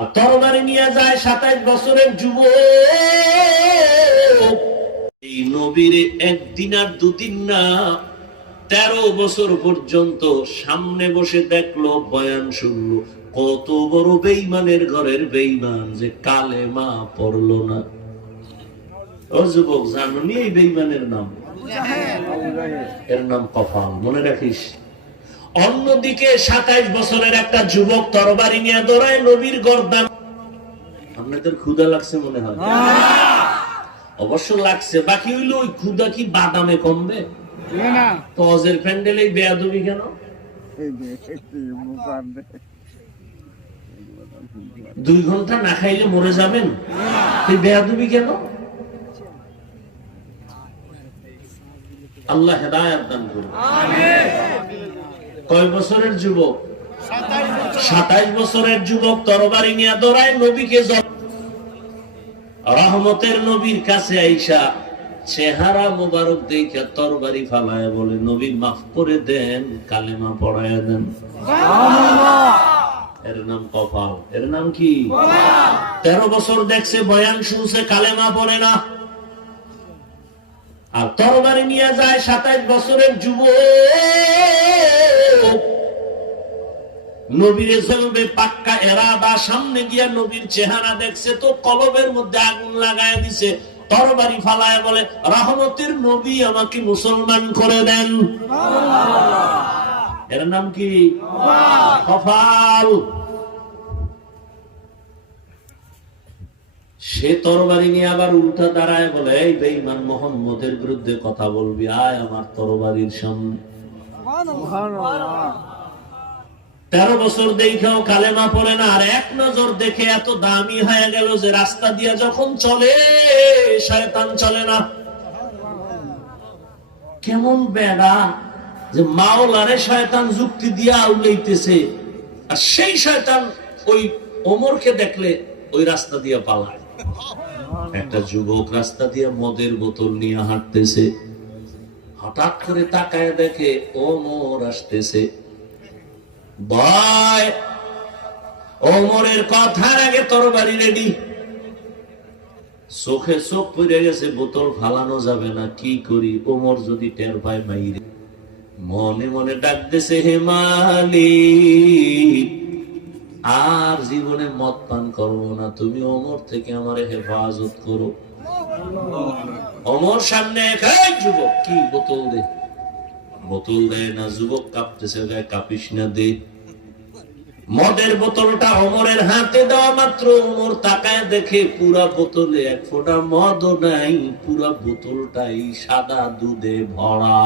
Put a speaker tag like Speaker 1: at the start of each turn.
Speaker 1: তরবারি নিয়ে যায় সাতাইশ বছরের যুব এই নবীর একদিন আর দুদিন না তেরো বছর পর্যন্ত সামনে বসে দেখল বয়ান শুনলো। কত বড় বেইমানের ঘরের বেইমান যে কালে মা পড়ল না। ও যুবক জানো নি এই বেইমানের নাম? এর নাম কফাল মনে রাখিস? অন্যদিকে সাতাইশ বছরের একটা যুবক তরবারি নিয়ে দৌড়ায় নবীর গর্দান আপনাদের ক্ষুদা লাগছে মনে হয়। অবশ্য লাগছে বাকি হইল ওই ক্ষুদা কি বাদামে কমবে? তো অজের প্যান্ডেল এই বেয়াদবি কেন? দুই ঘণ্টা না খাইলে মরে যাবেন? এই বেয়াদবি কেন? আল্লাহ হেদায়াত দান করুন। কয় বছরের যুবক? সাতাইশ বছরের যুবক তরবারি নিয়ে দৌড়ায় নবীকে রহমতের নবীর কাছে আইসা চেহারা মোবারক দেখে তরবারি ফালায় বলে নবী মাফ করে দেন কালেমা পড়ায় দেন। এর নাম কপাল। এর নাম কি? তেরো বছর দেখছে বয়ান শুনছে কালেমা পড়ে না। আর তরবারি নিয়ে যায় সাতাইশ বছরের যুবক। নবীর চলবে পাক্কা এরাদা সামনে গিয়া নবীর চেহারা দেখছে তো কলবের মধ্যে আগুন লাগায় দিছে। তরবারি ফালায় বলে রহমতের নবী আমাকে মুসলমান করে দেন। এর নাম কি? সে তরবারি নিয়ে আবার উল্টা দাঁড়ায় বলে এই বেঈমান মোহাম্মদের বিরুদ্ধে কথা বলবি আয় আমার তরবারির সামনে। তেরো বছর দেখেও কালেমা পড়ে না, আর এক নজর দেখে এত দামি হয়ে গেল যে রাস্তা দিয়ে যখন চলে, শয়তান চলে না। কেমন বেড়া যে মাওলারে শয়তান যুক্তি দিয়া উল্লেইতেছে, আর সেই শয়তান ওই ওমরকে দেখলে ওই রাস্তা দিয়ে পালায়। একটা যুবক রাস্তা দিয়ে মদের বোতল নিয়ে হাঁটতেছে, হঠাৎ করে তাকায় দেখে ওমর আসতেছে। ভয়। ওমরের কথার আগে তরবারি রেডি চোখে চোখ পড়ে গেছে, বোতল ফালানো যাবে না, কি করি? ওমর যদি টের পায়, মাইরে। মনে মনে ডাকতেছে হে মালিক, আর জীবনে মদ পান করব না। তুমি ওমর থেকে আমার হেফাজত করো। অমর সামনে যুবক, কি বোতল দে? বোতল দেয় না, যুবক কাঁপতেছে কাঁপিস না, দে। মদের বোতলটা অমরের হাতে দেওয়া মাত্র, অমর তাকায় দেখে পুরা বোতলে এক ফোঁটা মদ নাই, পুরা বোতলটাই সাদা দুধে ভরা।